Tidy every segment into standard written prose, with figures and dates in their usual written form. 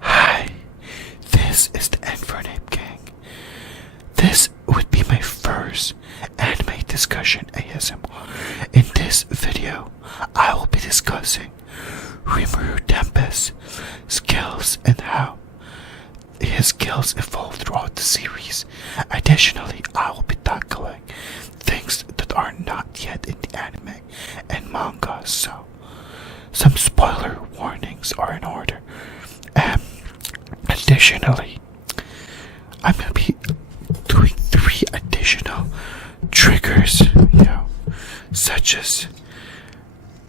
Hi, this is the Infernape Gang. This would be my first anime discussion ASMR. In this video, I will be discussing Rimuru'S skills and how his skills evolve throughout the series. Additionally, I will be tackling things that are not yet in the anime and manga, so some spoiler warnings are in order. Additionally, I'm gonna be doing 3 additional triggers, such as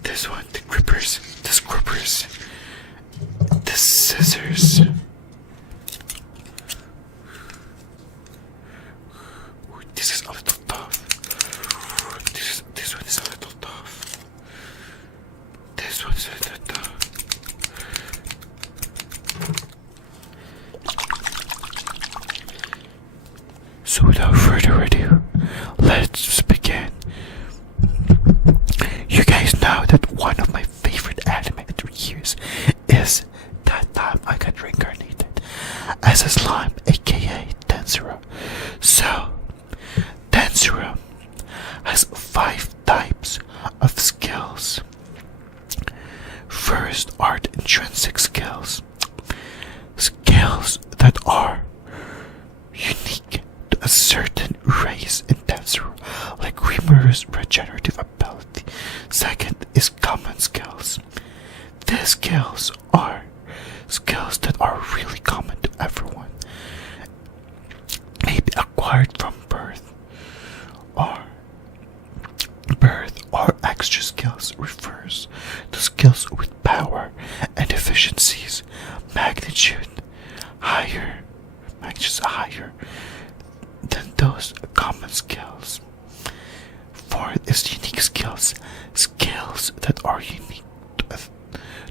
this one, the grippers, the scrubbers, the scissors. This is a little tough. This one is a little tough. This one is a little tough. So without further ado, let's begin. You guys know that one of my favorite anime through years is That Time I Got Reincarnated as a slime, aka Tensura. So, Tensura has 5 types of skills. First are the intrinsic skills. Skills that are unique to a certain race in Tensura, like Rimuru'S regenerative ability. Second is common skills. These skills are skills that are really common to everyone, maybe acquired from birth or extra skills refers to skills with power and efficiencies magnitudes higher than those common skills. Fourth is unique skills, skills that are unique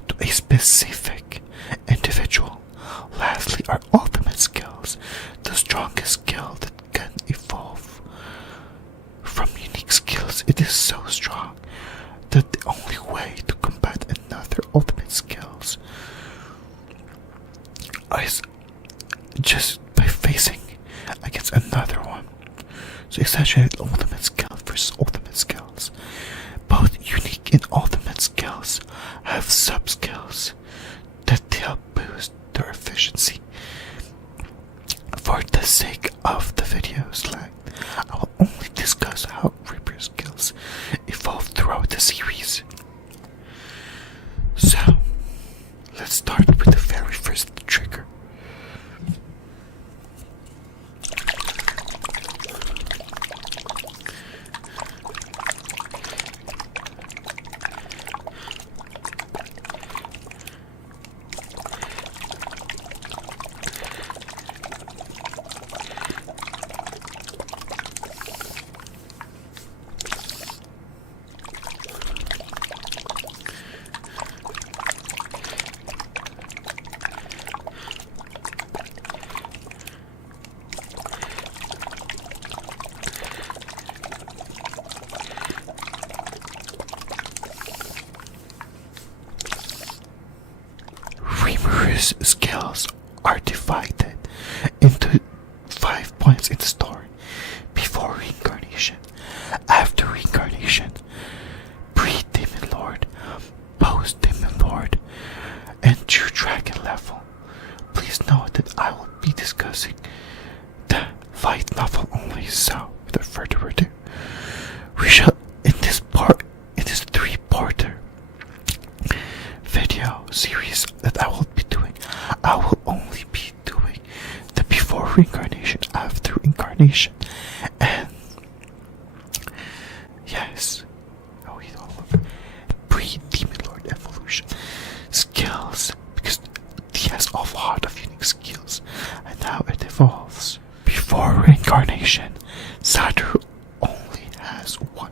to a specific individual. Lastly are ultimate skills, the strongest skill that can evolve from unique skills. It is so strong that the only way to combat another ultimate skills is just by facing against another one. So essentially, ultimate skill versus ultimate skills. Both unique and ultimate skills have sub-skills that help boost their efficiency. For the sake of the video's length, I will only discuss how Reaper skills evolve throughout the series. So, let's start with the very first trigger. Rimuru'S skills are divided into 5 points in the story: before reincarnation, after reincarnation, pre-Demon Lord, post-Demon Lord, and true dragon level. Please note that I will be discussing the fight novel only, so without further ado, we shall in this 3-parter video series that I will be doing, I will only be doing the before reincarnation, after incarnation, and yes, pre-Demon Lord evolution skills, because he has a lot of unique skills and how it evolves. Before reincarnation, Satoru only has 1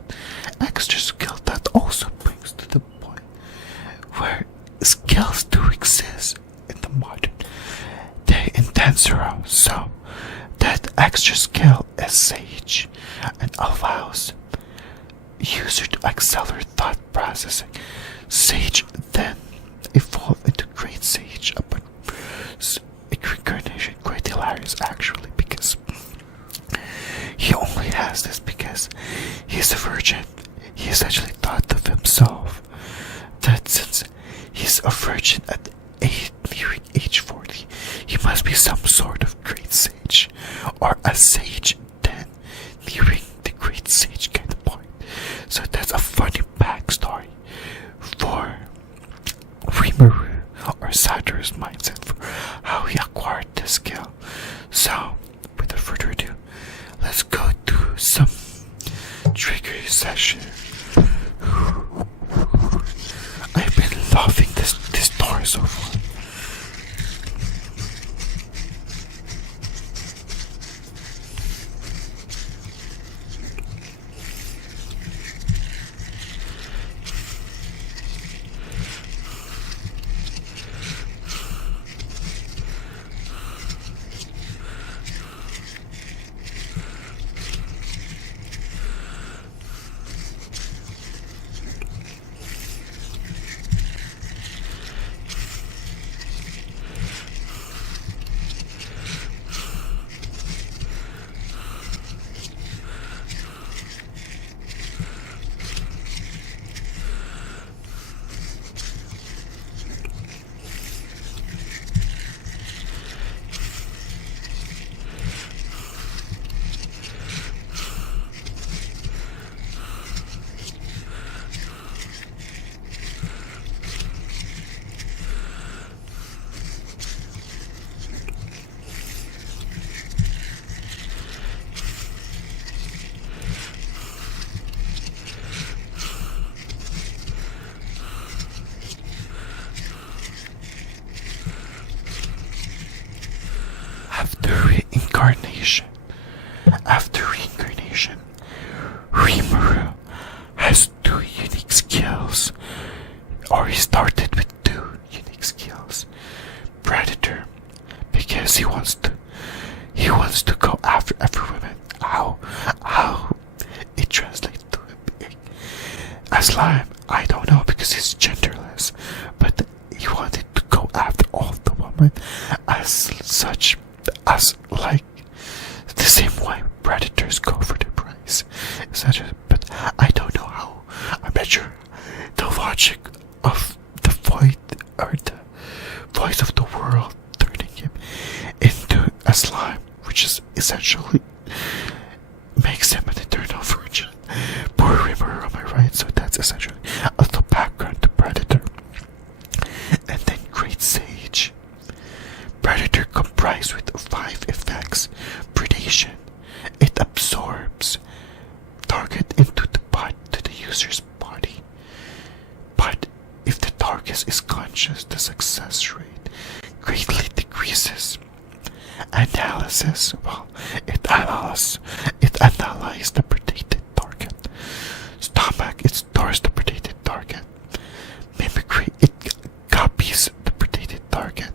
extra skill that also brings to the point where skills do exist in the modern day in Tensura. So that extra skill is Sage and allows user to accelerate thought as a sage, then evolve into great sage upon reincarnation. Quite hilarious actually, because he only has this because he's a virgin. He essentially thought of himself that since he's a virgin at nearing age 40, he must be some sort of great sage, or a sage then nearing the great sage kind of point. So that's a funny backstory for Rimuru, or Satoru's mindset, for how he acquired this skill. So, without further ado, let's go to some trigger session. I've been loving this story so far. After reincarnation, Rimuru has two unique skills, or he started with two unique skills. Predator, because he wants to go after every woman. How it translates to a slime, I don't know, because he's genderless, but he wanted to go after all the women as such, as like the same way predators go for the prize. But I don't know how. I'm not sure the logic of the void, or the voice of the world turning him into a slime, which is essentially makes him an eternal virgin. Poor Rimuru, am I right? So that's essentially a little background to Predator. And then Great Sage. Predator comprised with 5 effects. Predation. It absorbs target into the user's body. But if the target is conscious, the success rate greatly decreases. Analysis. Well, it analyzes the predated target. Stomach. It stores the predated target. Mimicry. It copies the predated target.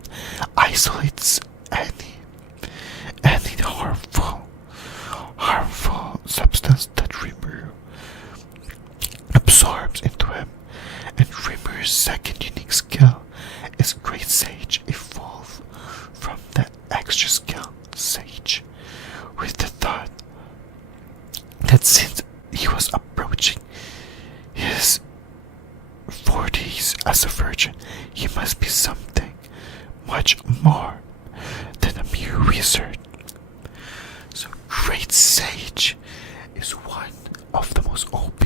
Isolates any harmful substance that Rimuru absorbs into him. And Rimuru's second unique skill is Great Sage, evolved from the extra skill Sage, with the thought that since he was approaching his 40s as a virgin, he must be something much more than a mere wizard. So Great Sage is one of the most OP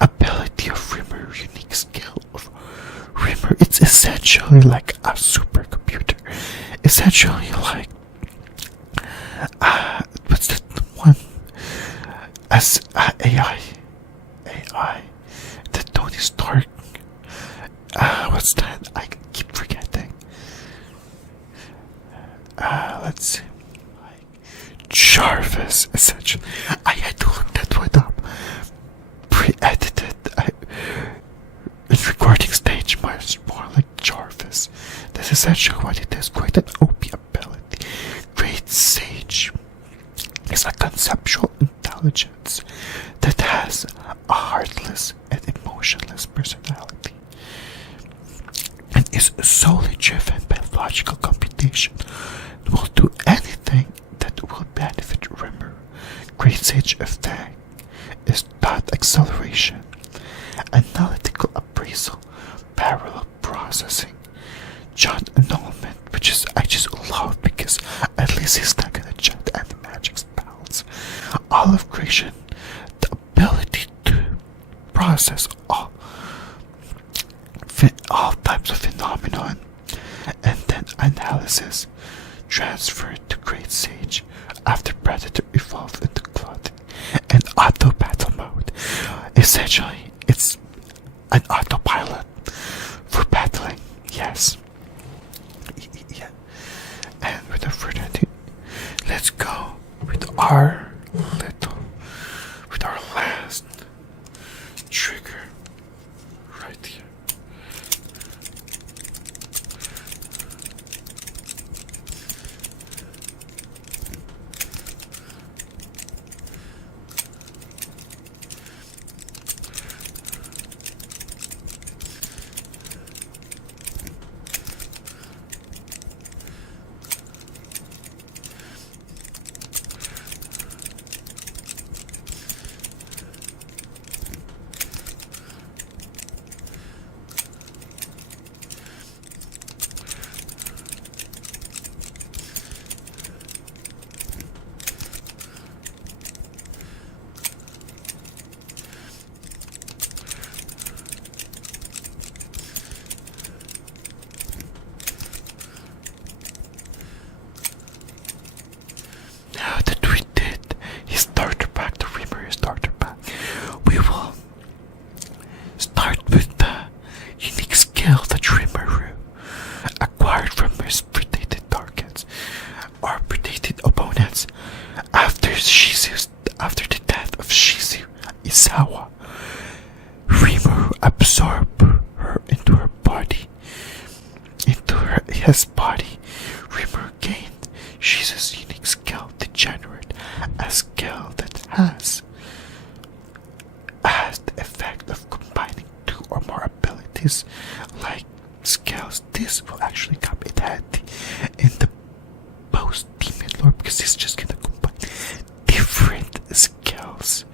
ability of Rimuru, unique skill of Rimuru. It's essentially like a supercomputer. Essentially like what's the one as AI, the Tony Stark. What's that? I keep forgetting. Let's see. Jarvis, essentially. I had to look that one up. Pre-edited. In recording stage, much more like Jarvis. That's essentially what it is. Quite an OP ability. Great Sage is a conceptual intelligence intelligence that has a heartless and emotionless personality, and is solely driven by logical computation, will do anything that will benefit Rimuru. Great Sage of Tang is thought acceleration, analytical appraisal, parallel processing, John annulment, which is I just love because at least he's not gonna jump any magic spells. Olive creation, the ability to process all types of phenomenon, and then analysis, transferred to Great Sage after Predator evolved into Clothing, and auto battle mode. Essentially, it's an autopilot for battling. Yes. Yeah. And without further ado, let's go with our last trigger right here. Now that we did his starter pack, the Rimuru'S starter pack, we will start with the unique skill that Rimuru acquired from his predated targets or predated opponents after the death of Shizu Isawa. Rimuru absorbed her into her body, his body. Rimuru gained Shizu's unique skill to generate a skill that has the effect of combining two or more abilities like skills. This will actually come in handy in the post Demon Lord because he's just gonna combine different skills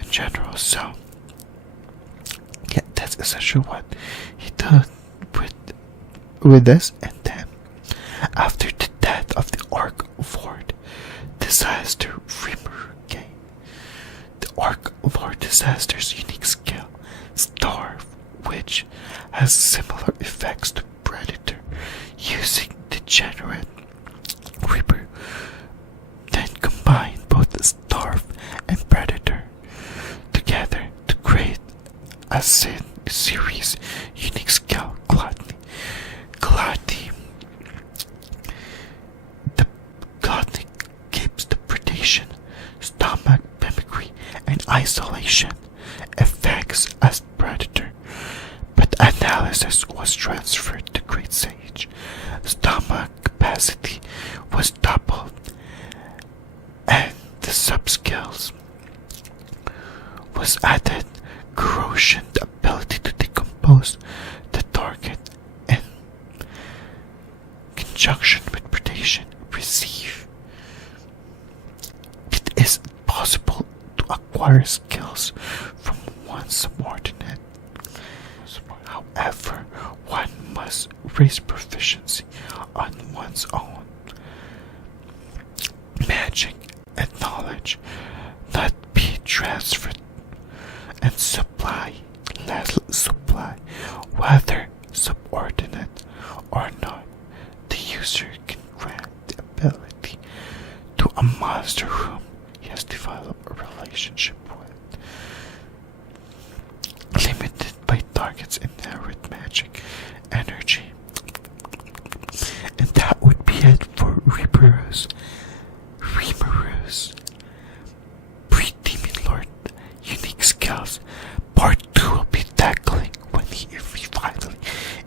in general. So yeah, that's essentially what he did with this. And then after the death of the Orc Lord Disaster, Rimuru gained the Orc Lord Disaster's unique skill, Starve, which has similar effects to Predator, using the generate. Rimuru then combined both the Starve and Predator together to create a series unique skill, Gluttony. The Gluttony keeps the predation, stomach mimicry, and isolation effects as Predator, but analysis was transferred to Great Sage. Stomach capacity was doubled, and the sub-skills was added. Corrosion, the ability to decompose the target in conjunction with predation. Receive. It is possible to acquire skills from one subordinate. However, one must raise proficiency on one's own. Magic and knowledge not be transferred, and supply, whether subordinate or not. The user can grant the ability to a monster whom he has developed a relationship with, limited by target's inherent magic energy. And that would be it for Rimuru'S Pre-Demon Lord unique skills. Part 2 will be tackling when he finally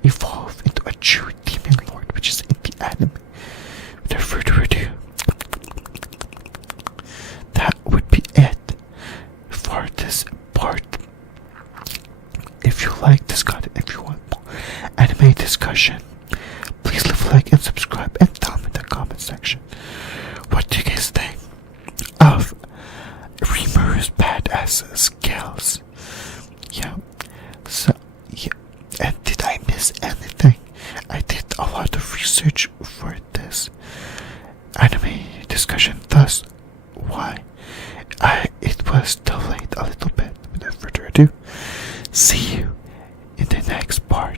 evolved into a true Demon Lord, which is in the anime. Without further ado, that would be it has skills. Yeah. So, yeah. And did I miss anything? I did a lot of research for this anime discussion, thus why it was delayed a little bit. Without further ado, see you in the next part.